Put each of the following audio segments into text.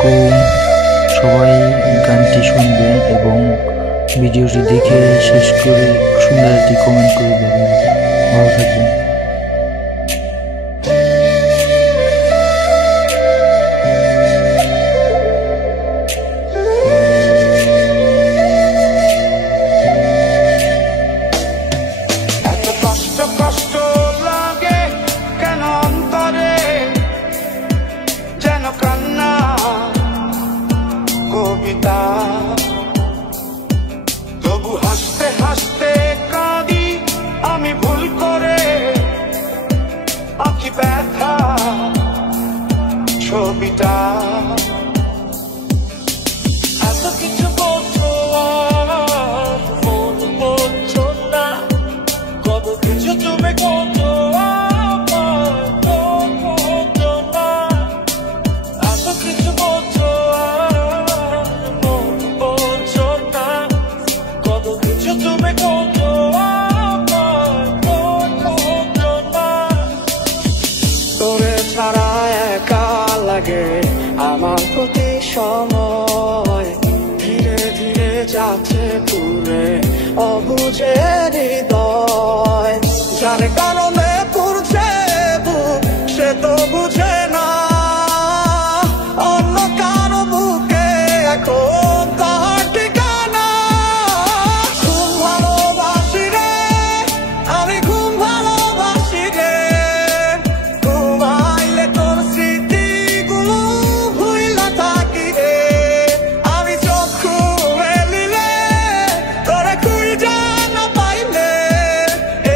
আলাইকুম। সবাই গানটি শুনবেন এবং ভিডিওটি দেখে শেষ করে সুন্দর একটি কমেন্ট করে দেবেন। ভালো থাকবেন। কষ্ট লাগে কেন অন্তরে, যেন কান্না কবিতা, তবু হাসতে হাসতে কাঁদি আমি ভুল করে, আঁকি ব্যথা ছবিটা। এত কিছু বলছো আর মন বলছো না, কত কিছু তুমি করছো এত কিছু বলছো আর মন বলছো না, কত কিছু তুমি করছো তোরে ছাড়া একা লাগে আমার প্রতি সময়, ধীরে ধীরে যাচ্ছে পুরে অবুঝে হৃদয়, যার কারণে পুরছে বুক সে তো বুঝে না, অন্য কারো বুকে এখন তার ঠিকানা। খুব ভালোবাসি রে আমি, খুব ভালোবাসি রে, ঘুমাইলে তোর স্মৃতিগুলো ভুইলা থাকি রে, আমি চোখ খুলে তোরে খুঁজে না পাইলে,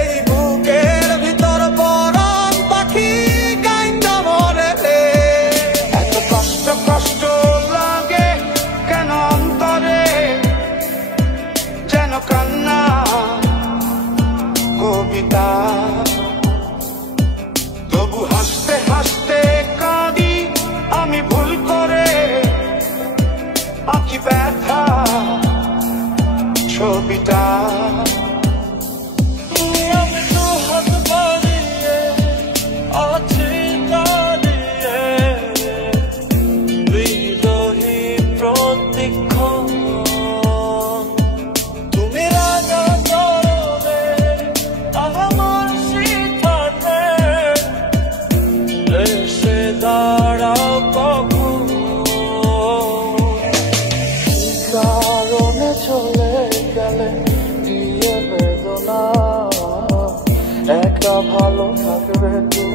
এই বুকের ভিতর পরাণ পাখি কাইন্দা মরে রে। এত কষ্ট কষ্ট লাগে কেন অন্তরে, যেন কান্না কবিতা, তবু হাসতে হাসতে কাঁদি আমি ভুল করে, আঁকি ব্যথা ছবিটা। আমি তো হাত বাড়িয়ে আছি দাঁড়িয়ে, বিরোহী প্রতিক্ষণ, তুমি রাজা চরণে আমার সিদ্ধান্তে এসে দাঁড়াও কখন, কারণে চলে গেলে দিয়ে বেদনা, একা ভালো থাকবে তুমি।